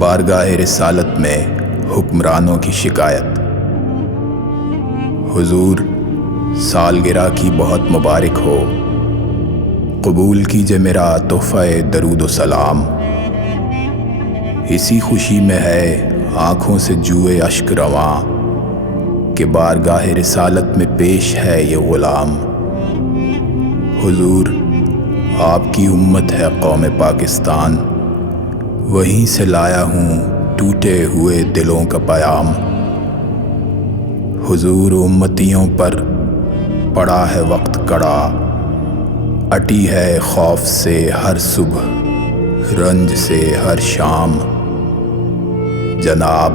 بارگاہ رسالت میں حکمرانوں کی شکایت۔ حضور، سالگرہ کی بہت مبارک ہو، قبول کیجئے میرا تحفہ درود و سلام۔ اسی خوشی میں ہے آنکھوں سے جوئے اشک رواں، کہ بارگاہ رسالت میں پیش ہے یہ غلام۔ حضور، آپ کی امت ہے قوم پاکستان، وہیں سے لایا ہوں ٹوٹے ہوئے دلوں کا پیام۔ حضور، امتیوں پر پڑا ہے وقت کڑا، اٹی ہے خوف سے ہر صبح، رنج سے ہر شام۔ جناب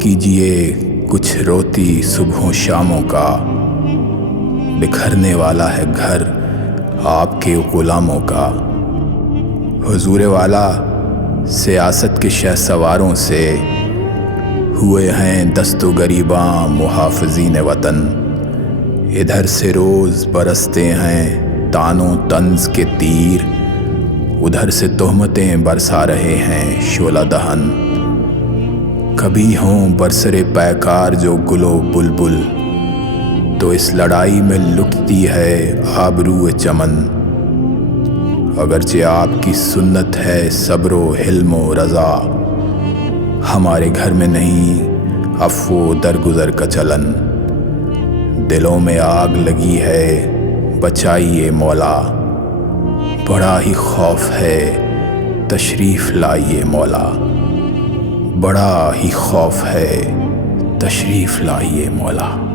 کیجئے کچھ روتی صبحوں شاموں کا، بکھرنے والا ہے گھر آپ کے غلاموں کا۔ حضور والا، سیاست کے شہسواروں سے ہوئے ہیں دست و گریباں محافظین وطن۔ ادھر سے روز برستے ہیں طعن و طنز کے تیر، ادھر سے تہمتیں برسا رہے ہیں شعلہ دہن۔ کبھی ہوں برسر پیکار جو گل و بلبل، تو اس لڑائی میں لٹتی ہے آبرو چمن۔ اگرچہ آپ کی سنت ہے صبر و حلم و رضا، ہمارے گھر میں نہیں عفو و درگزر کا چلن۔ دلوں میں آگ لگی ہے بچائیے مولا، بڑا ہی خوف ہے تشریف لائیے مولا، بڑا ہی خوف ہے تشریف لائیے مولا۔